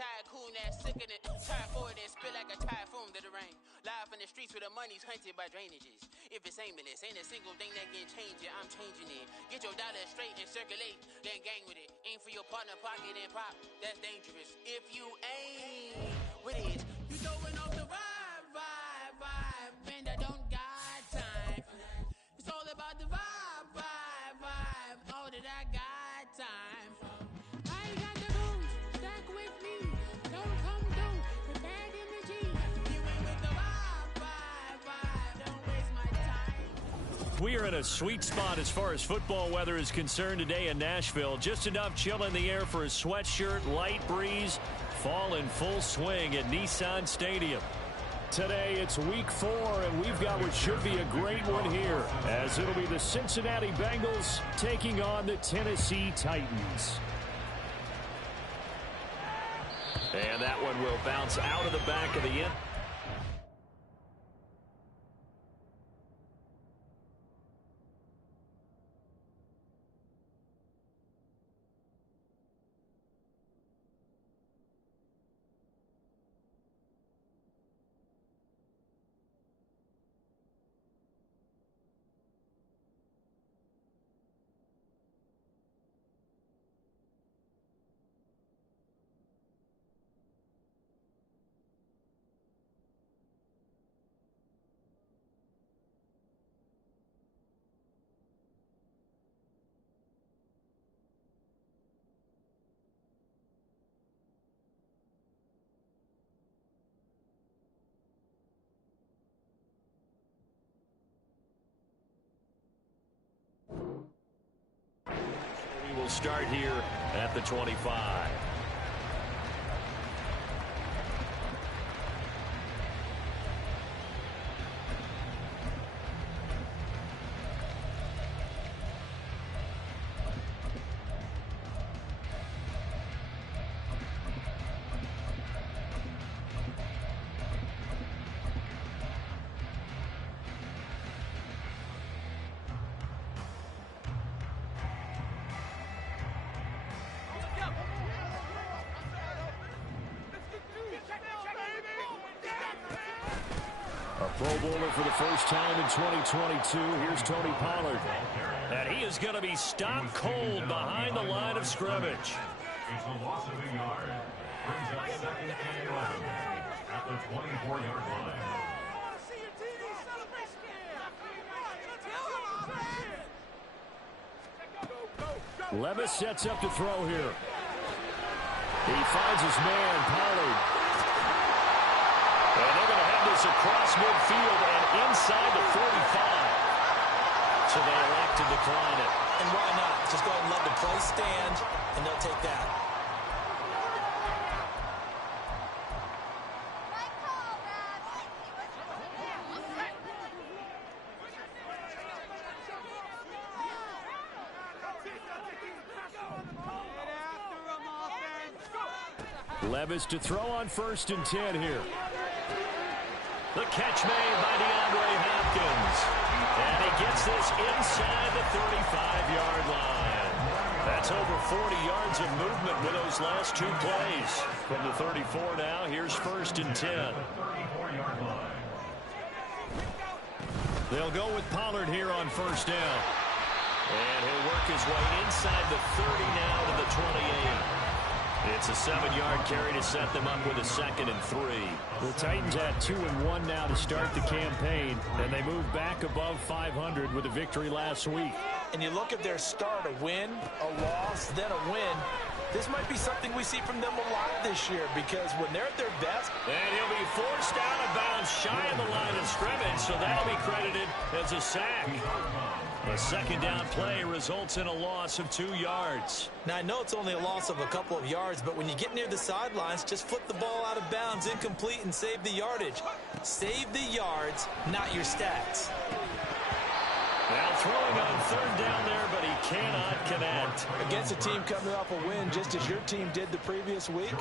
tycoon that's sickening. Try forward and spill like a typhoon to the rain. Live in the streets where the money's hunted by drainages. If it's aimless, ain't a single thing that can change it. I'm changing it. Get your dollar straight and circulate, then gang with it. Aim for your partner, pocket and pop. That's dangerous. If you aim with it, you throwing off the vibe, and I don't got time. It's all about the vibe. All that I got time. I got the booze, stuck with me. Don't come through with bad energy. You ain't with the vibe. Don't waste my time. We are in a sweet spot as far as football weather is concerned today in Nashville. Just enough chill in the air for a sweatshirt, light breeze, fall in full swing at Nissan Stadium. Today it's week 4, and we've got what should be a great one here, as it'll be the Cincinnati Bengals taking on the Tennessee Titans. And that one will bounce out of the back of the end. We will start here at the 25. Pro Bowler for the first time in 2022. Here's Tony Pollard. And he is going to be stopped cold behind the line of scrimmage. It's a loss of a yard. Brings up 2nd and 11 at the 24-yard line. Levis sets up to throw here. He finds his man, Pollard. And they're going to have this across midfield and inside the 45. So they elect to decline it. And why not? Just go ahead and let the play stand, and they'll take that. Levis to throw on 1st and 10 here. The catch made by DeAndre Hopkins. And he gets this inside the 35-yard line. That's over 40 yards of movement with those last 2 plays. From the 34 now, here's 1st and 10. They'll go with Pollard here on 1st down. And he'll work his way inside the 30 now to the 28. It's a 7-yard carry to set them up with a 2nd and 3. The Titans had 2-1 now to start the campaign, and they moved back above 500 with a victory last week. And you look at their start, a win, a loss, then a win. This might be something we see from them a lot this year, because when they're at their best. And he'll be forced out of bounds shy of the line of scrimmage, so that'll be credited as a sack. A 2nd down play results in a loss of 2 yards. Now, I know it's only a loss of a couple of yards, but when you get near the sidelines, just flip the ball out of bounds, incomplete, and save the yardage. Save the yards, not your stats. Now throwing on 3rd down there, but he cannot connect. Against a team coming off a win, just as your team did the previous week,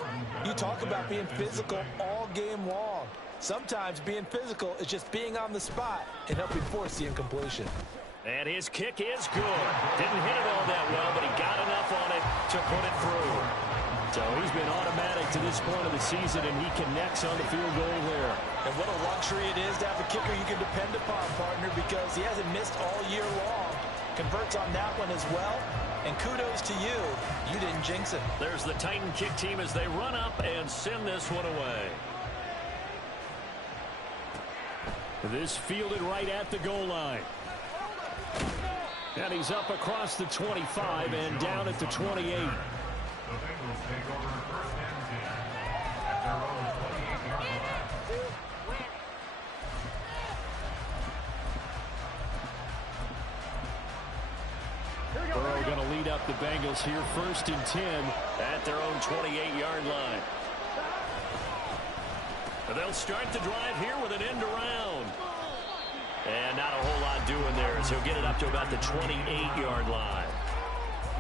you talk about being physical all game long. Sometimes being physical is just being on the spot and helping force the incompletion. And his kick is good. Didn't hit it all that well, but he got enough on it to put it through. So he's been automatic to this point of the season, and he connects on the field goal there. And what a luxury it is to have a kicker you can depend upon, partner, because he hasn't missed all year long. Converts on that one as well. And kudos to you. You didn't jinx it. There's the Titan kick team as they run up and send this one away. This fielded right at the goal line. And he's up across the 25 and down at the 28. The Bengals take over first and 10 at their own 28-yard line. Burrow going to lead up the Bengals here, first and 10 at their own 28-yard line. They'll start the drive here with an end around. And not a whole lot doing there as he'll get it up to about the 28-yard line.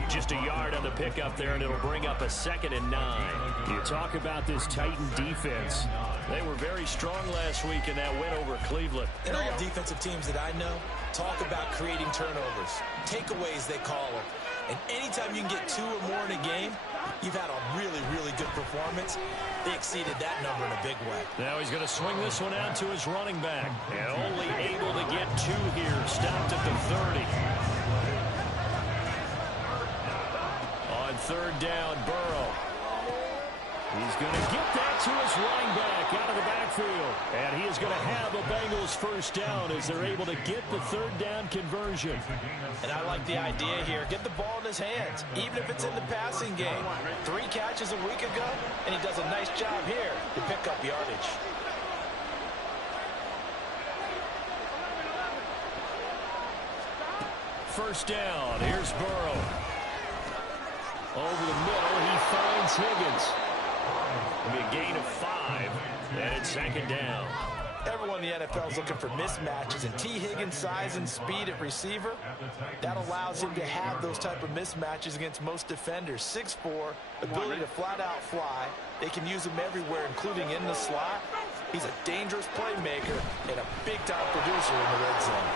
Just a yard on the pickup there, and it'll bring up a 2nd and 9. You talk about this Titan defense. They were very strong last week in that win over Cleveland. And all defensive teams that I know talk about creating turnovers. Takeaways, they call them. And anytime you can get 2 or more in a game, you've had a really, really good performance. They exceeded that number in a big way. Now he's going to swing this one out to his running back. And only able to get 2 here. Stopped at the 30. On 3rd down, Burrow. He's going to get that to his running back out of the backfield. And he is going to have a Bengals first down as they're able to get the 3rd down conversion. And I like the idea here. Get the ball in his hands, even if it's in the passing game. 3 catches a week ago, and he does a nice job here to pick up yardage. First down. Here's Burrow. Over the middle, he finds Higgins. It'll be a gain of 5, and it's 2nd down. Everyone in the NFL is looking for mismatches, and T. Higgins' size and speed at receiver, that allows him to have those type of mismatches against most defenders. 6'4", ability to flat-out fly. They can use him everywhere, including in the slot. He's a dangerous playmaker and a big-time producer in the red zone.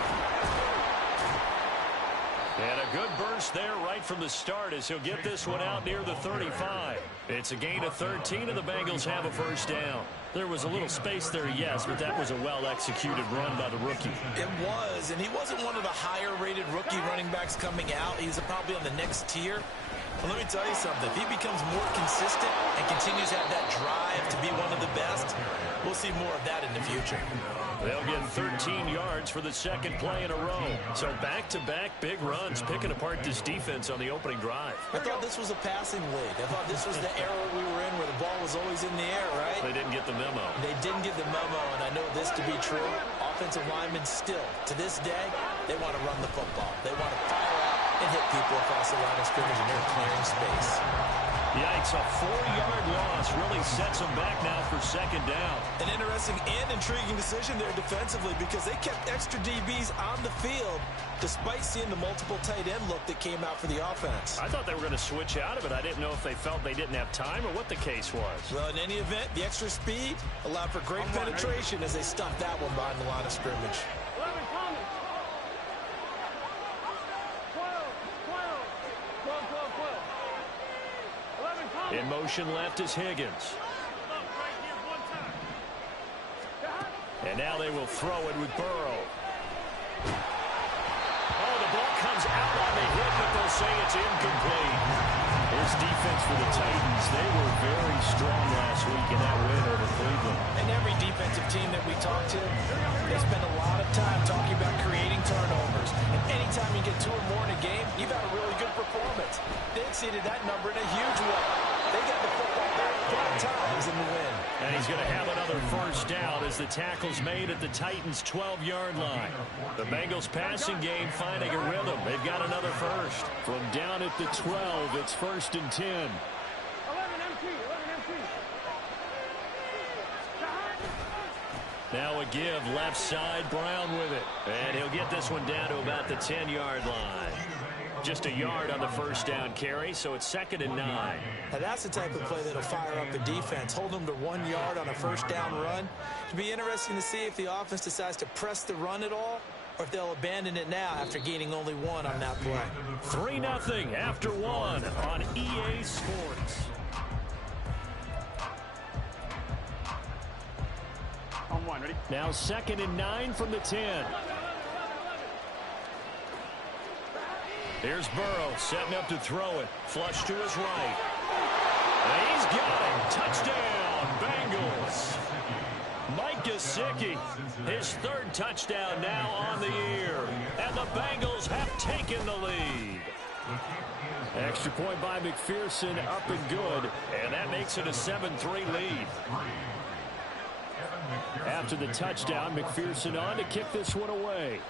And a good burst there right from the start as he'll get this one out near the 35. It's a gain of 13, and the Bengals have a first down. There was a little space there, yes, but that was a well-executed run by the rookie. It was, and he wasn't one of the higher-rated rookie running backs coming out. He's probably on the next tier. But let me tell you something. If he becomes more consistent and continues to have that drive to be one of the best, we'll see more of that in the future. They'll get 13 yards for the 2nd play in a row. So back-to-back big runs, picking apart this defense on the opening drive. I thought this was a passing league. I thought this was the era we were in where the ball was always in the air, right? They didn't get the memo. They didn't get the memo, and I know this to be true. Offensive linemen still, to this day, they want to run the football. They want to fire out and hit people across the line of scrimmage, and they're clearing space. Yikes, a 4-yard loss really sets them back now for 2nd down. An interesting and intriguing decision there defensively because they kept extra DBs on the field despite seeing the multiple tight end look that came out for the offense. I thought they were going to switch out of it. I didn't know if they felt they didn't have time or what the case was. Well, in any event, the extra speed allowed for great penetration as they stuffed that one behind the line of scrimmage. In motion left is Higgins. And now they will throw it with Burrow. Oh, the ball comes out on the hit, but they'll say it's incomplete. This defense for the Titans, they were very strong last week in that win over Cleveland. And every defensive team that we talk to, they spend a lot of time talking about creating turnovers. And anytime you get 2 or more in a game, you've had a really good performance. They exceeded that number in a huge way. They got the football back 5 times in the win. And he's going to have another first down as the tackle's made at the Titans' 12-yard line. The Bengals passing game finding a rhythm. They've got another first. From down at the 12, it's 1st and 10. Now a give left side, Brown with it. And he'll get this one down to about the 10-yard line. Just a yard on the first down carry, so it's 2nd and 9. Now that's the type of play that'll fire up a defense. Hold them to 1 yard on a first down run. It'll be interesting to see if the offense decides to press the run at all or if they'll abandon it now after gaining only 1 on that play. 3-0 after 1 on EA Sports. Now 2nd and 9 from the 10. Here's Burrow setting up to throw it. Flush to his right. And he's got it. Touchdown, Bengals. Mike Gesicki, his 3rd touchdown now on the year. And the Bengals have taken the lead. Extra point by McPherson, up and good. And that makes it a 7-3 lead. After the touchdown, McPherson on to kick this one away.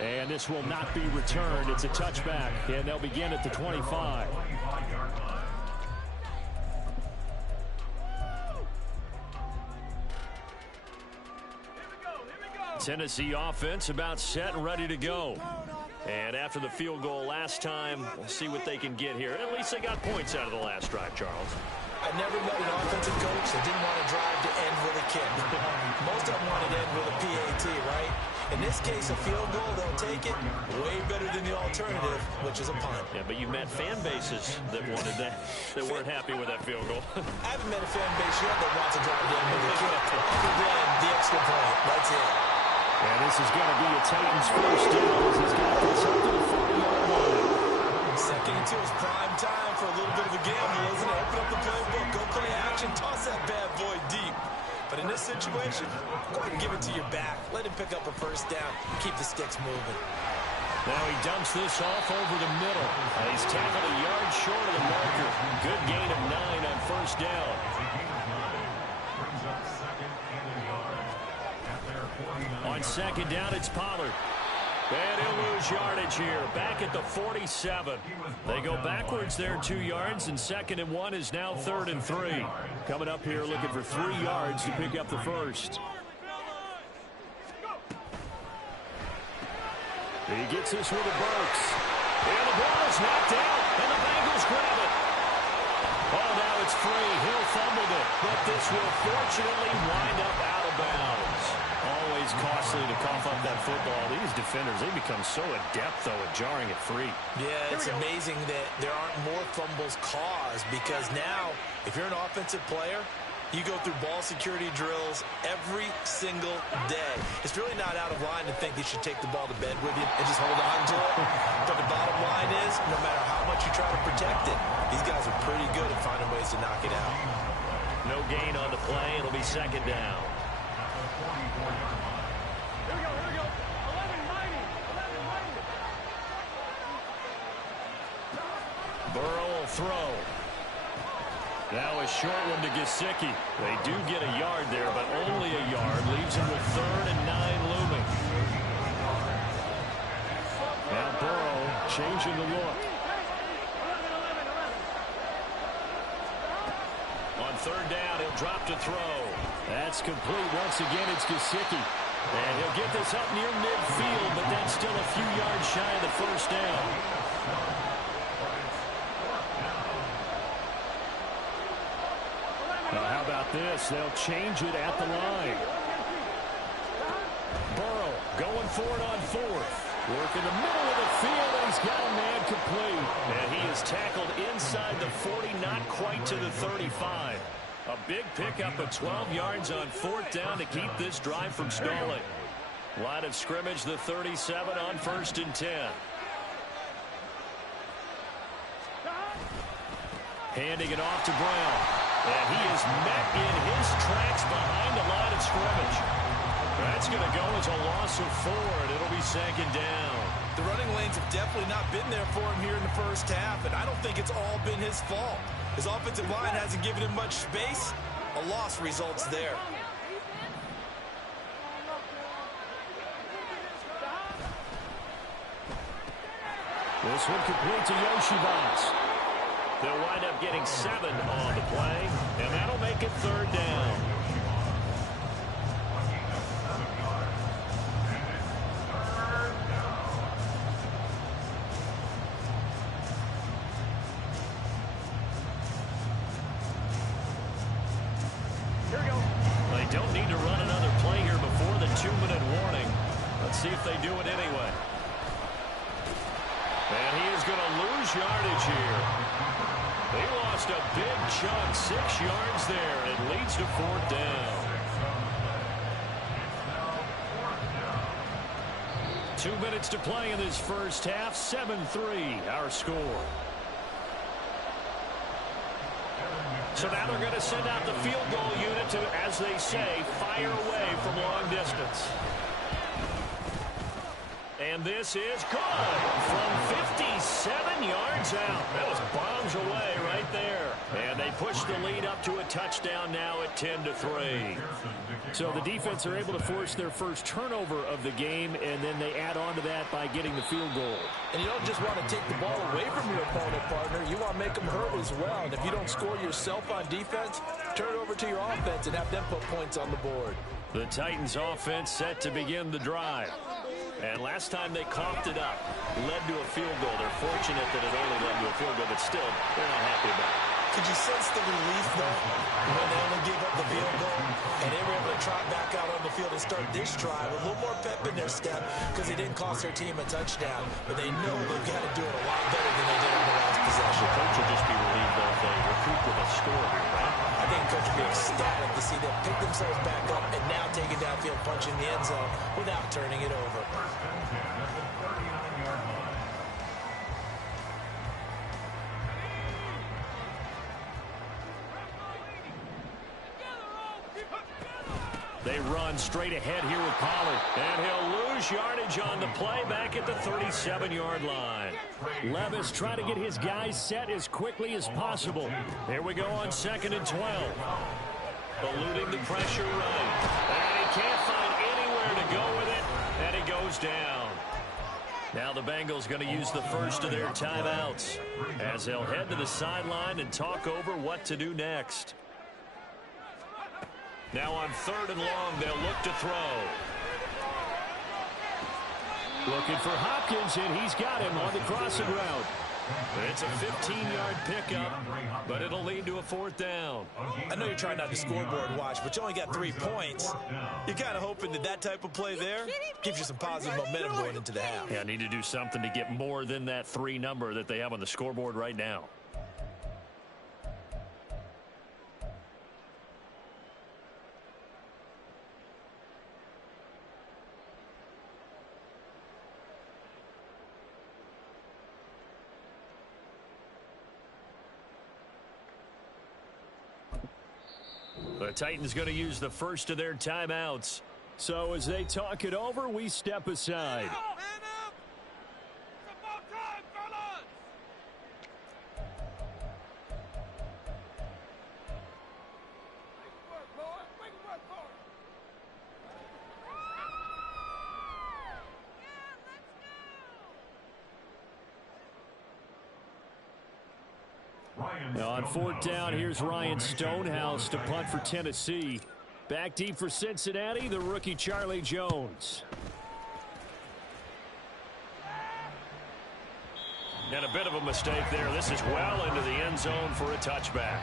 And this will not be returned. It's a touchback, and they'll begin at the 25. Tennessee offense about set and ready to go. And after the field goal last time, we'll see what they can get here. At least they got points out of the last drive, Charles. I never met an offensive coach that didn't want to drive to end with a kick. Most of them wanted to end with a PAT, right? In this case, a field goal, they'll take it. Way better than the alternative, which is a punt. Yeah, but you met fan bases that wanted that, that weren't happy with that field goal. I haven't met a fan base yet that wants to drive to end with a kick. Other than the extra point. That's it. And this is going to be a Titans first down as he's got this up to the 40-yard line. 2nd and 2 is prime time for a little bit of a gamble, isn't it? Open up the playbook, go play action, toss that bad boy deep. But in this situation, go ahead and give it to your back. Let him pick up a first down. Keep the sticks moving. Now he dumps this off over the middle. He's tackled a yard short of the marker. Good gain of 9 on first down. On 2nd down, it's Pollard. And he'll lose yardage here. Back at the 47. They go backwards there 2 yards, and 2nd and 1 is now 3rd and 3. Coming up here looking for 3 yards to pick up the first. He gets this with the Burks. And the ball is knocked out, and the Bengals grab it. Oh, now it's free. Hill fumbled it, but this will fortunately wind up out of bounds. Always costly to cough up that football. These defenders, they become so adept, though, at jarring it free. Yeah, it's amazing that there aren't more fumbles caused because now, if you're an offensive player, you go through ball security drills every single day. It's really not out of line to think you should take the ball to bed with you and just hold on to it. But the bottom line is, no matter how much you try to protect it, these guys are pretty good at finding ways to knock it out. No gain on the play. It'll be 2nd down. Burrow will throw. Now a short one to Gesicki. They do get a yard there, but only a yard. Leaves him with 3rd and 9 looming. Now Burrow changing the look. On 3rd down, he'll drop to throw. That's complete. Once again, it's Gesicki. And he'll get this up near midfield, but that's still a few yards shy of the first down. Now, how about this? They'll change it at the line. Burrow going for it on 4th. Work in the middle of the field, and he's got a man complete. And he is tackled inside the 40, not quite to the 35. A big pickup of 12 yards on 4th down to keep this drive from stalling. Line of scrimmage, the 37 on 1st and 10. Handing it off to Brown. And he is met in his tracks behind the line of scrimmage. That's going to go as a loss of 4, and it'll be 2nd down. The running lanes have definitely not been there for him here in the first half, and I don't think it's all been his fault. His offensive line hasn't given him much space. A loss results there. This one complete to Yoshibas. They'll wind up getting 7 on the play, and that'll make it 3rd down. They don't need to run another play here before the 2-minute warning. Let's see if they do it anyway. And he is going to lose yardage here. They lost a big chunk, 6 yards there, and it leads to 4th down. 2 minutes to play in this first half, 7-3, our score. So now they're going to send out the field goal unit to, as they say, fire away from long distance. And this is good from 57 yards out. That was bombs away right there. And they push the lead up to a touchdown now at 10-3. So the defense are able to force their first turnover of the game, and then they add on to that by getting the field goal. And you don't just want to take the ball away from your opponent, partner. You want to make them hurt as well. And if you don't score yourself on defense, turn it over to your offense and have them put points on the board. The Titans offense set to begin the drive. And last time they coughed it up, led to a field goal. They're fortunate that it only led to a field goal, but still, they're not happy about it. Could you sense the relief, though, when they only gave up the field goal and they were able to trot back out on the field and start this drive? A little more pep in their step because they didn't cost their team a touchdown, but they know they've got to do it a lot better than they did on the last possession. The coach will just be relieved that they recoup with a score here, right? I think coach will be ecstatic to see them pick themselves back up and now take it downfield, punching the end zone without turning it over. They run straight ahead here with Pollard. And he'll lose yardage on the play back at the 37-yard line. Levis trying to get his guys set as quickly as possible. Here we go on 2nd and 12. Eluding the pressure right. And he can't find anywhere to go with it. And he goes down. Now the Bengals going to use the first of their timeouts as they'll head to the sideline and talk over what to do next. Now on 3rd and long, they'll look to throw. Looking for Hopkins, and he's got him on the crossing route. It's a 15-yard pickup, but it'll lead to a 4th down. I know you're trying not to scoreboard watch, but you only got 3 points. You're kind of hoping that type of play there gives you some positive momentum going into the half. Yeah, need to do something to get more than that 3 number that they have on the scoreboard right now. The Titans going to use the first of their timeouts. So as they talk it over, we step aside. Now on 4th down, here's Ryan Stonehouse to punt for Tennessee. Back deep for Cincinnati, the rookie Charlie Jones. And a bit of a mistake there. This is well into the end zone for a touchback.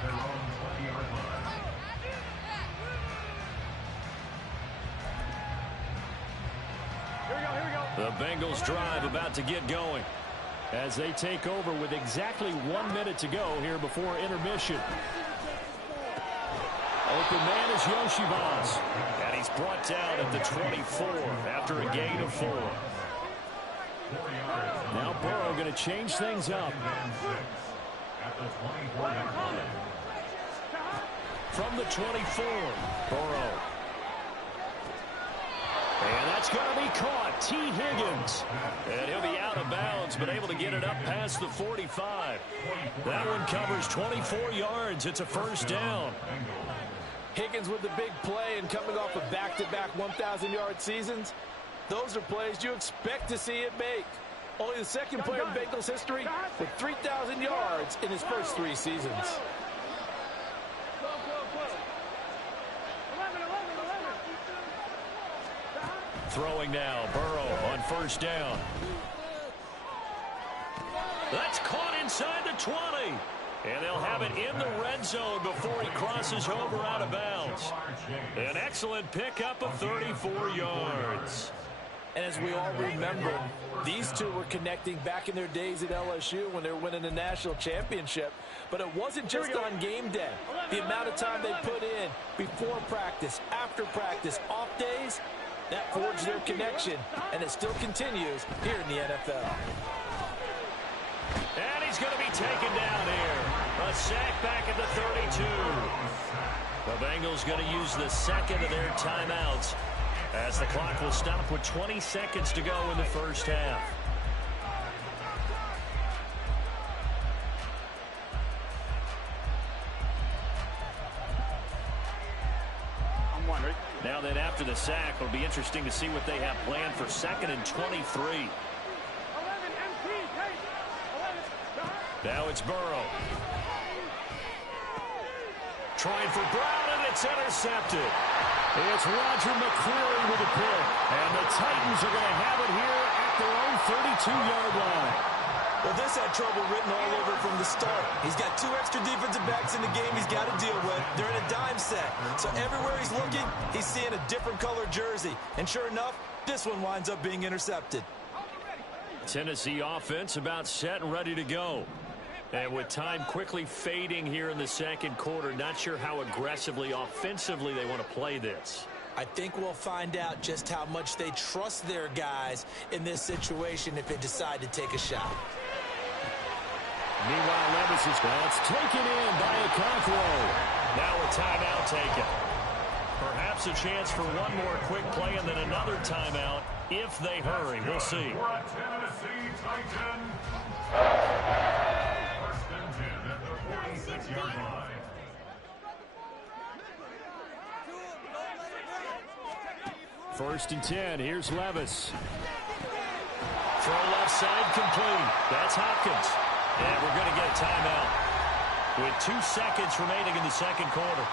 The Bengals drive about to get going as they take over with exactly 1 minute to go here before intermission. Open man is Yoshivas, and he's brought down at the 24 after a gain of 4. Now Burrow going to change things up. From the 24, Burrow. And that's going to be caught. T. Higgins. And he'll be out of bounds, but able to get it up past the 45. That one covers 24 yards. It's a 1st down. Higgins with the big play and coming off of back-to-back 1,000-yard seasons. Those are plays you expect to see it make. Only the 2nd player in Bengals history with 3,000 yards in his first 3 seasons. Throwing now, Burrow on 1st down. That's caught inside the 20. And they'll have it in the red zone before he crosses over out of bounds. An excellent pickup of 34 yards. And as we all remember, These two were connecting back in their days at LSU when they were winning the national championship. But it wasn't just on game day. The amount of time they put in before practice, after practice, off days, that forged their connection, and it still continues here in the NFL. And he's going to be taken down here. A sack back at the 32. The Bengals going to use the second of their timeouts as the clock will stop with 20 seconds to go in the first half. Now then, after the sack, it'll be interesting to see what they have planned for 2nd and 23. Now it's Burrow. Trying for Brown, and it's intercepted. It's Roger McCreary with a pick. And the Titans are going to have it here at their own 32-yard line. Well, this had trouble written all over from the start. He's got 2 extra defensive backs in the game he's got to deal with. They're in a dime set. So everywhere he's looking, he's seeing a different color jersey. And sure enough, this one winds up being intercepted. Tennessee offense about set and ready to go. And with time quickly fading here in the second quarter, not sure how aggressively, offensively they want to play this. I think we'll find out just how much they trust their guys in this situation if they decide to take a shot. Meanwhile, Levis is taken in by Okonkwo. Now a timeout taken. Perhaps a chance for one more quick play and then another timeout if they hurry. We'll see. For a Tennessee Titan. First and 10 at the 46-yard line. First and 10. Here's Levis. Throw left side complete. That's Hopkins. And we're going to get a timeout with 2 seconds remaining in the second quarter.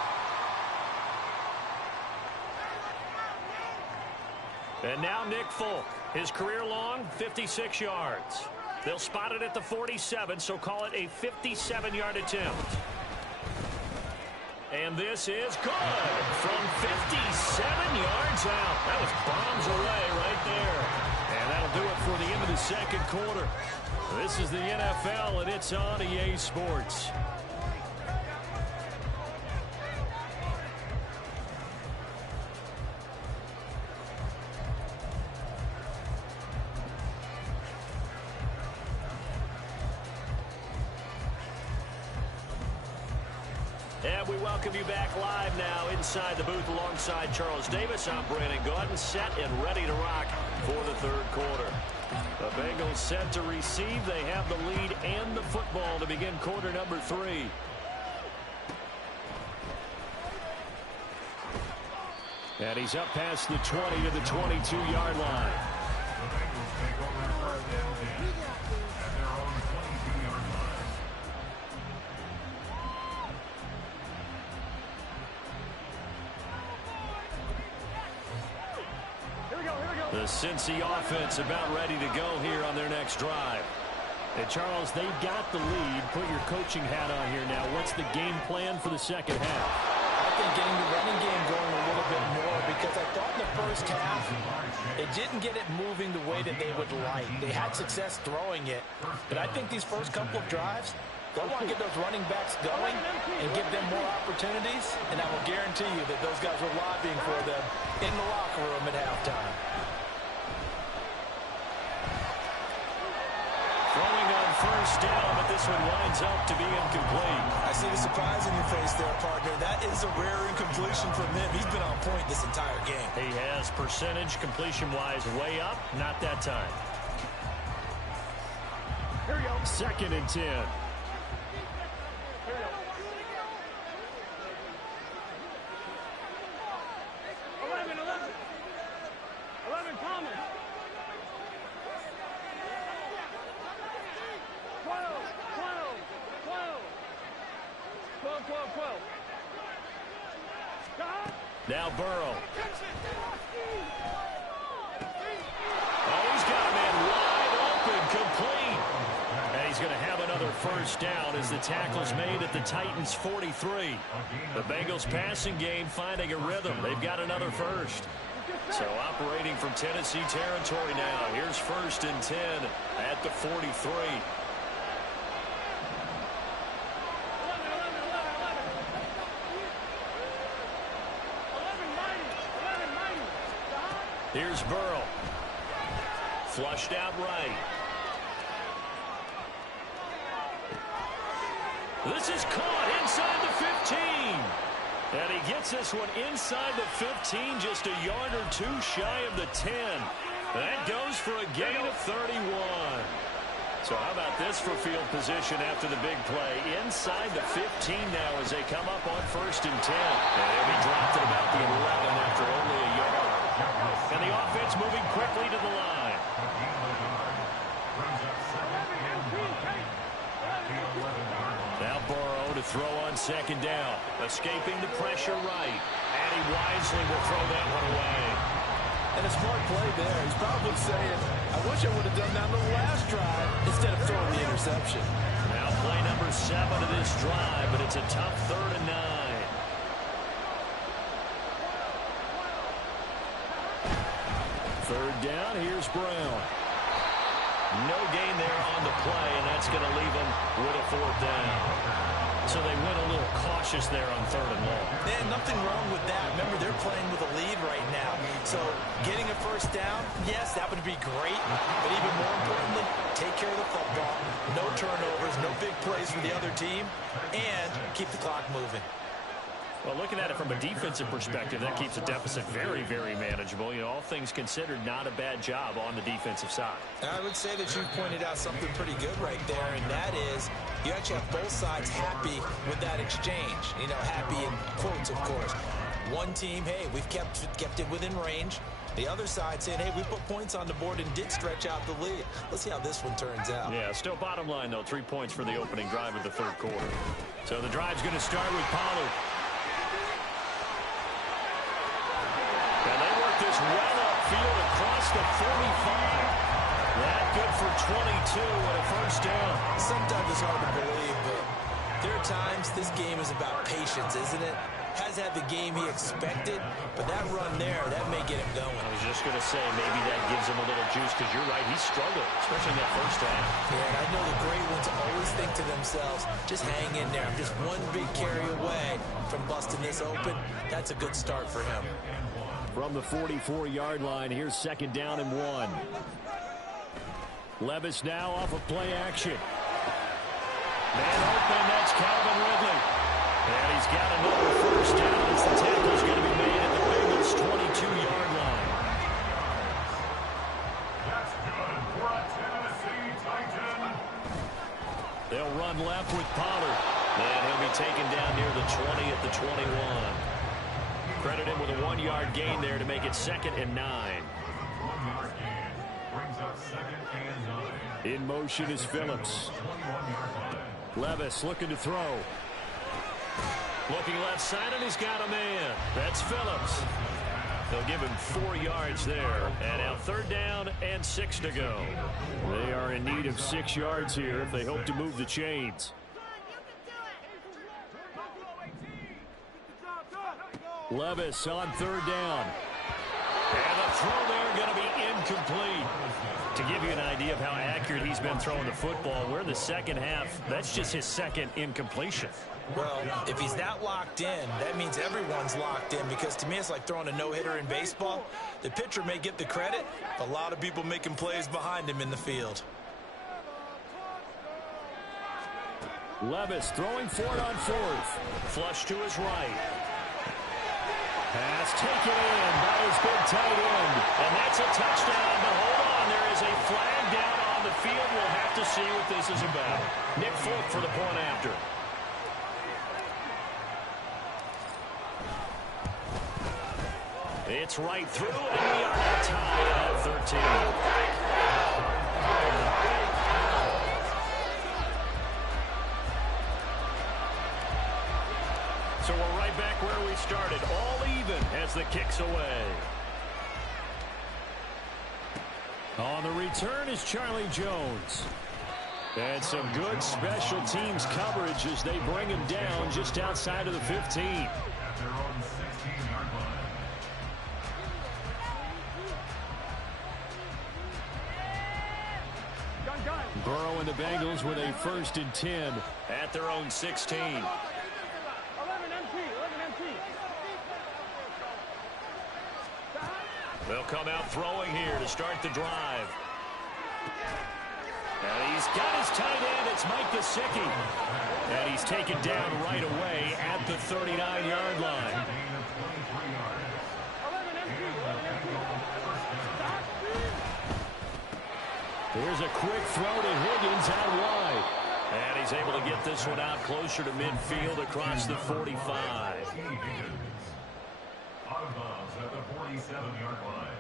And now Nick Folk. His career long, 56 yards. They'll spot it at the 47, so call it a 57-yard attempt. And this is good from 57 yards out. That was bombs away right there. And that'll do it for the end of the second quarter. This is the NFL, and it's on EA Sports. And we welcome you back live now inside the booth alongside Charles Davis. I'm Brandon Gaudin, set and ready to rock for the third quarter. The Bengals set to receive. They have the lead and the football to begin quarter number 3. And he's up past the 20 to the 22-yard line. The Bengals take over first and 10 at their own 22-yard line. The Cincy offense about ready to go here on their next drive. And Charles, they've got the lead. Put your coaching hat on here now. What's the game plan for the second half? I think getting the running game going a little bit more, because I thought in the first half it didn't get it moving the way that they would like. They had success throwing it, but I think these first couple of drives, they'll want to get those running backs going and give them more opportunities, and I will guarantee you that those guys were lobbying for them in the locker room at halftime. Throwing on first down, but this one winds up to be incomplete. I see the surprise in your face there, partner. That is a rare incompletion from him. He's been on point this entire game. He has percentage completion-wise way up. Not that time. Here we go. 2nd and 10. Now Burrow. Oh, he's got a man wide open, complete. And he's going to have another first down as the tackle's made at the Titans' 43. The Bengals passing game finding a rhythm. They've got another first. So operating from Tennessee territory now. Here's 1st and 10 at the 43. Here's Burrow. Flushed out right. This is caught inside the 15. And he gets this one inside the 15, just a yard or two shy of the 10. That goes for a gain of 31. So how about this for field position after the big play? Inside the 15 now as they come up on 1st and 10. And he dropped it about the 11 after only a yard. And the offense moving quickly to the line. Now Burrow to throw on 2nd down. Escaping the pressure right. And he wisely will throw that one away. And a smart play there. He's probably saying, I wish I would have done that on the last drive instead of throwing the interception. Now play number 7 of this drive, but it's a tough 3rd and 9. Third down, here's Brown. No gain there on the play, and that's going to leave him with a 4th down. So they went a little cautious there on 3rd and long. Man, nothing wrong with that. Remember, they're playing with a lead right now. So getting a 1st down, yes, that would be great. But even more importantly, take care of the football. No turnovers, no big plays for the other team, and keep the clock moving. Well, looking at it from a defensive perspective, that keeps the deficit very, very manageable. You know, all things considered, not a bad job on the defensive side. I would say that you've pointed out something pretty good right there, and that is you actually have both sides happy with that exchange. You know, happy in quotes, of course. One team, hey, we've kept it within range. The other side saying, hey, we put points on the board and did stretch out the lead. Let's see how this one turns out. Yeah, still bottom line, though, 3 points for the opening drive of the 3rd quarter. So the drive's going to start with Pollard. And they work this well upfield across the 45. That good for 22 and a 1st down. Sometimes it's hard to believe, but there are times this game is about patience, isn't it? Has had the game he expected, but that run there, that may get him going. I was just going to say, maybe that gives him a little juice, because you're right, he struggled, especially in that 1st half. Yeah, and I know the great ones always think to themselves, just hang in there. I'm just one big carry away from busting this open. That's a good start for him. From the 44-yard line, here's 2nd down and 1. Levis now off of play action. Man open, that's Calvin Ridley. And he's got another 1st down as the tackle's going to be made at the Bengals' 22-yard line. That's good for a Tennessee Titan. They'll run left with Pollard. And he'll be taken down near the 20 at the 21. Credit him with a 1-yard gain there to make it 2nd and 9. 1-yard gain brings up 2nd and 9. In motion is Phillips. Levis looking to throw. Looking left side, and he's got a man. That's Phillips. They'll give him 4 yards there. And now 3rd down and 6 to go. They are in need of 6 yards here if they hope to move the chains. Levis on 3rd down. And the throw there going to be incomplete. To give you an idea of how accurate he's been throwing the football, we're in the 2nd half. That's just his 2nd incompletion. Well, if he's that locked in, that means everyone's locked in, because to me it's like throwing a no-hitter in baseball. The pitcher may get the credit, a lot of people making plays behind him in the field. Levis throwing for it on 4th. Flush to his right. Pass taken in by his big tight end. And that's a touchdown, but hold on, there is a flag down on the field. We'll have to see what this is about. Nick Folk for the point after. It's right through, and we are now tied at 13. So we're right back where we started, all even as the kick's away. On the return is Charlie Jones. And some good special teams coverage as they bring him down just outside of the 15. At their own 16-yard line. Burrow and the Bengals with a 1st and 10 at their own 16. They'll come out throwing here to start the drive. And he's got his tight end. It's Mike Gesicki. And he's taken down right away at the 39-yard line. Here's a quick throw to Higgins out wide. And he's able to get this one out closer to midfield across the 45. Out of bounds at the 47-yard line.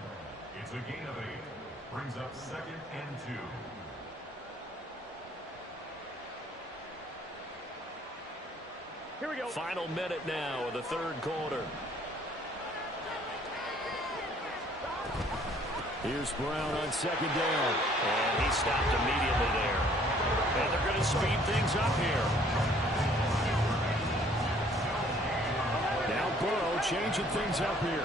It's a gain of 8. Brings up 2nd and 2. Here we go. Final minute now of the 3rd quarter. Here's Brown on 2nd down. And he stopped immediately there. And they're going to speed things up here. Now Burrow changing things up here.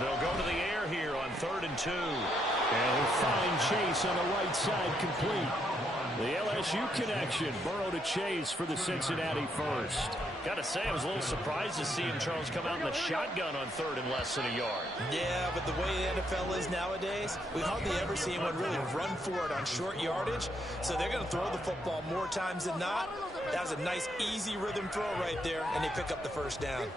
They'll go to the air here on 3rd and 2. And he'll find Chase on the right side complete. The LSU connection. Burrow to Chase for the Cincinnati first. Got to say, I was a little surprised to see him, Charles, come out in the shotgun on 3rd and less than a yard. Yeah, but the way the NFL is nowadays, we hardly ever see anyone really run for it on short yardage. So they're going to throw the football more times than not. That was a nice, easy rhythm throw right there, and they pick up the 1st down.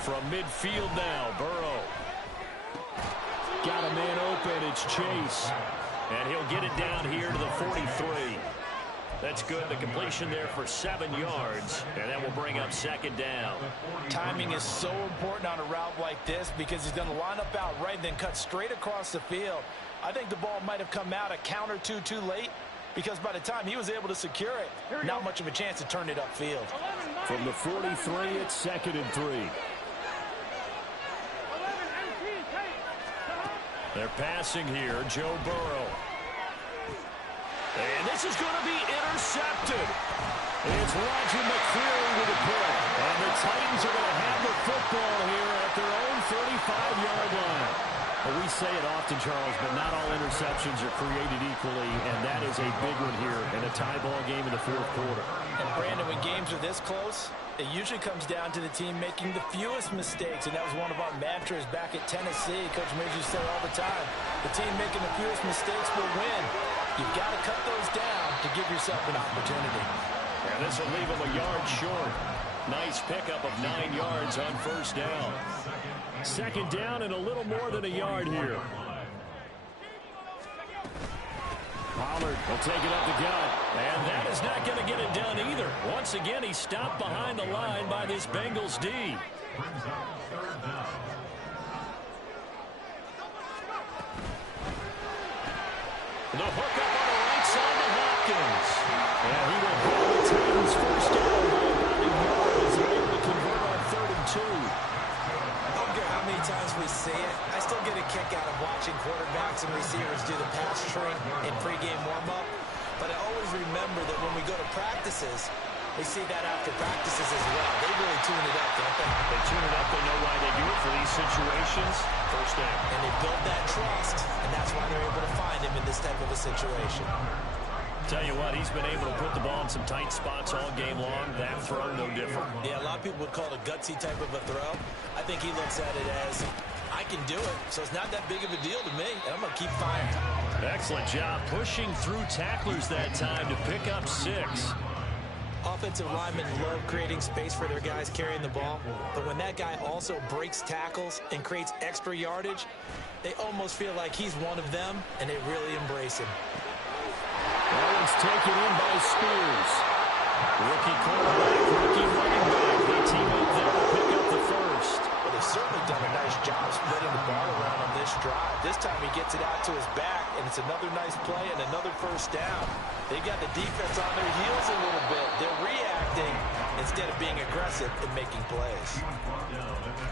From midfield now, Burrow. Got a man open, it's Chase. And he'll get it down here to the 43. That's good. The completion there for 7 yards. And that will bring up 2nd down. Timing is so important on a route like this because he's going to line up out right and then cut straight across the field. I think the ball might have come out a count or two too late because by the time he was able to secure it, not much of a chance to turn it upfield. From the 43, it's 2nd and 3. They're passing here, Joe Burrow. And this is going to be intercepted. It's Roger McCreary with a pick. And the Titans are going to have the football here at their own 35-yard line. Well, we say it often, Charles, but not all interceptions are created equally, and that is a big one here in a tie ball game in the 4th quarter. And, Brandon, when games are this close, it usually comes down to the team making the fewest mistakes, and that was one of our mantras back at Tennessee. Coach Midge used to say all the time, the team making the fewest mistakes will win. You've got to cut those down to give yourself an opportunity. And this will leave them a yard short. Nice pickup of 9 yards on 1st down. 2nd down and a little more than a yard here. Pollard will take it up the gut. And that is not going to get it done either. Once again, he's stopped behind the line by this Bengals D. The hookup on the right side to Hopkins. And he will go to the Titans 1st down by about a yard as they're able to convert on 3rd and 2. I don't care how many times we see it. I still get a kick out of watching quarterbacks and receivers do the pass tree in pregame warm-up. But I always remember that when we go to practices, we see that after practices as well. They really tune it up, don't they? They tune it up. They know why they do it for these situations. 1st down. And they build that trust, and that's why they're able to find him in this type of a situation. Tell you what, he's been able to put the ball in some tight spots all game long. That throw, no different. Yeah, a lot of people would call it a gutsy type of a throw. I think he looks at it as, I can do it, so it's not that big of a deal to me, and I'm going to keep firing. Excellent job pushing through tacklers that time to pick up 6. Offensive linemen love creating space for their guys carrying the ball, but when that guy also breaks tackles and creates extra yardage, they almost feel like he's one of them, and they really embrace him. That one's taken in by Spears. Rookie quarterback, rookie running back. They team up there to pick up the 1st. Well, the certainly done a nice job spreading the ball around on this drive. This time he gets it out to his back, and it's another nice play and another first down. They got the defense on their heels a little bit. They're reacting instead of being aggressive and making plays.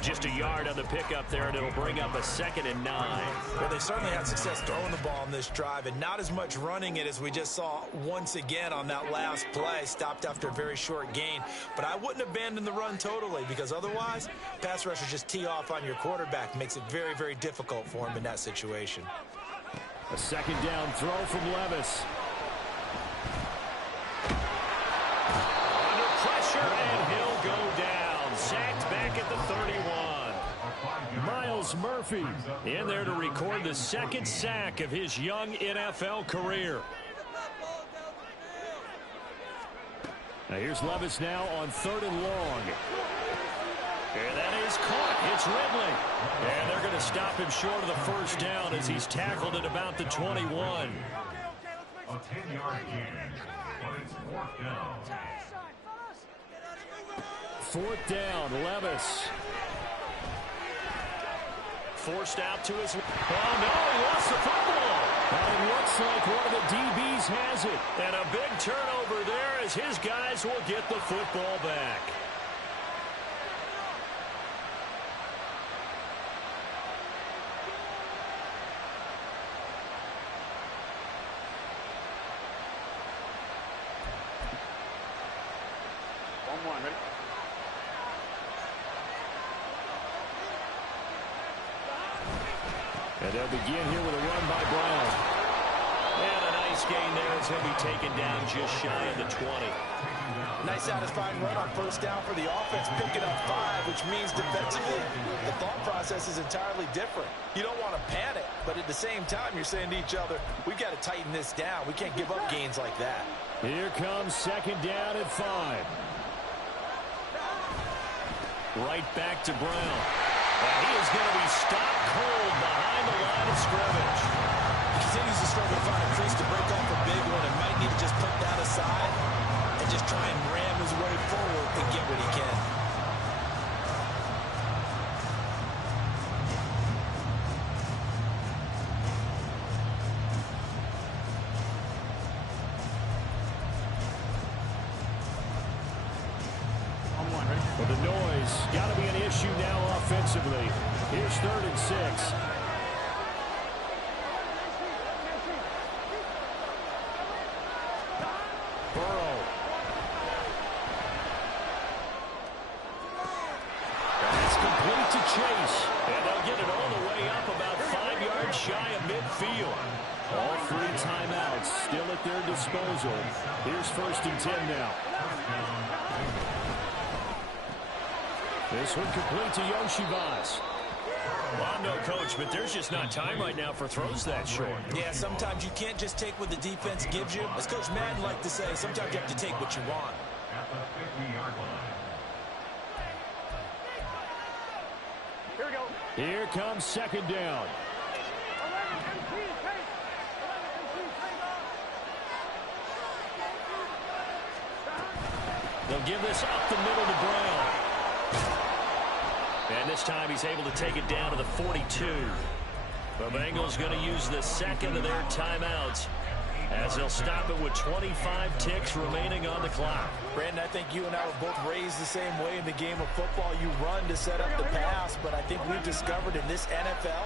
Just a yard on the pickup there, and it'll bring up a 2nd and 9. Well, they certainly had success throwing the ball on this drive, and not as much running it as we just saw once again on that last play. Stopped after a very short gain. But I wouldn't abandon the run totally, because otherwise, pass rushers just tee off on your quarterback. Makes it very, very difficult for him in that situation. A 2nd down throw from Levis. Under pressure, and he'll go down. Sacked back at the 31. Miles Murphy in there to record the 2nd sack of his young NFL career. Now here's Levis now on 3rd and long. And that is caught. It's Ridley. And they're going to stop him short of the first down as he's tackled at about the 21. A 10-yard gain, but it's 4th down. 4th down, Levis. Forced out to his... Oh, no, he lost the football. And it looks like one of the DBs has it. And a big turnover there as his guys will get the football back. Ready? And they'll begin here with a run by Brown. And a nice gain there as he'll be taken down just shy of the 20. Nice satisfying run on first down for the offense, picking up 5, which means defensively, the thought process is entirely different. You don't want to panic, but at the same time, you're saying to each other, we've got to tighten this down. We can't give up gains like that. Here comes 2nd down at 5. Right back to Brown. And he is going to be stopped cold behind the line of scrimmage. He continues to struggle to find a crease to break off a big one and might need to just put that aside and just try and ram his way forward and get what he can. Well, the noise got to be an issue now offensively. Here's 3rd and 6. Burrow. That's complete to Chase. And they'll get it all the way up about 5 yards shy of midfield. All 3 timeouts still at their disposal. Here's 1st and 10 now. This one complete to Yoshibas. Well, I'm no coach, but there's just not time right now for throws that short. Yeah, sometimes you can't just take what the defense gives you. As Coach Madden liked to say, sometimes you have to take what you want. At the 50-yard line. Here we go. Here comes 2nd down. They'll give this up the middle to Brown. And this time he's able to take it down to the 42. The Bengals going to use the 2nd of their timeouts as they'll stop it with 25 ticks remaining on the clock. Brandon, I think you and I were both raised the same way in the game of football. You run to set up the pass, but I think we've discovered in this NFL,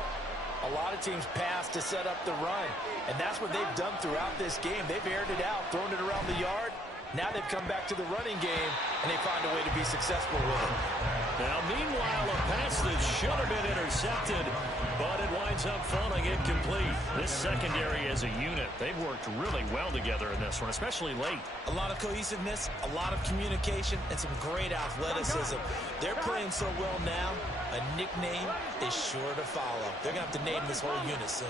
a lot of teams pass to set up the run. And that's what they've done throughout this game. They've aired it out, thrown it around the yard. Now they've come back to the running game, and they find a way to be successful with it. Now, meanwhile, a pass that should have been intercepted, but it winds up falling incomplete. This secondary as a unit, they've worked really well together in this one, especially late. A lot of cohesiveness, a lot of communication, and some great athleticism. They're playing so well now, a nickname is sure to follow. They're going to have to name this whole unit soon.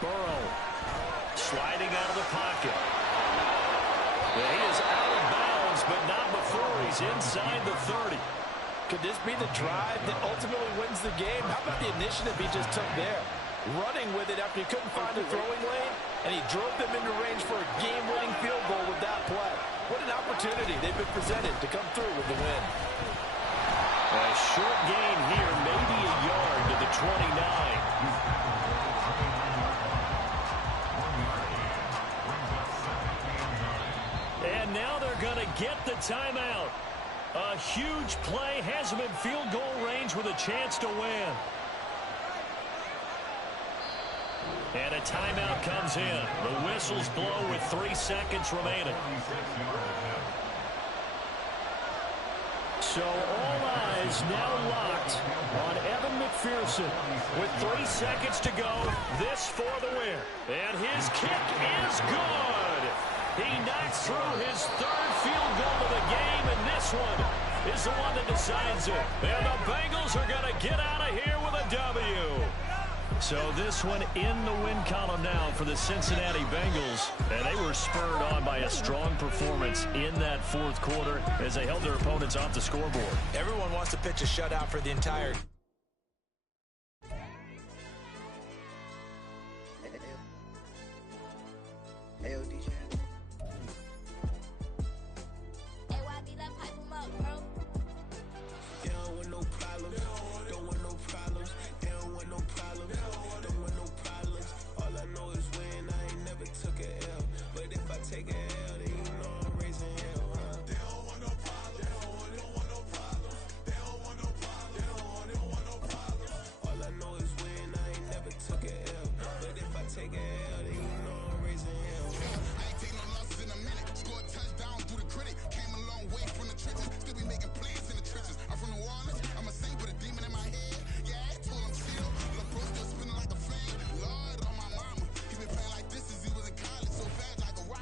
Burrow sliding out of the pocket. Yeah, he is out of bounds, but not before he's inside the 30. Could this be the drive that ultimately wins the game? How about the initiative he just took there? Running with it after he couldn't find a throwing lane. and he drove them into range for a game-winning field goal with that play. What an opportunity they've been presented to come through with the win. A short gain here, maybe a yard to the 29. And now they're going to get the timeout. A huge play has him in field goal range with a chance to win. And a timeout comes in. The whistles blow with 3 seconds remaining. So all eyes now locked on Evan McPherson. With 3 seconds to go, this for the win. And his kick is good. He knocks through his 3rd field goal of the game, and this one is the one that decides it. And the Bengals are going to get out of here with a W. So this one in the win column now for the Cincinnati Bengals. And they were spurred on by a strong performance in that 4th quarter as they held their opponents off the scoreboard. Everyone wants to pitch a shutout for the entire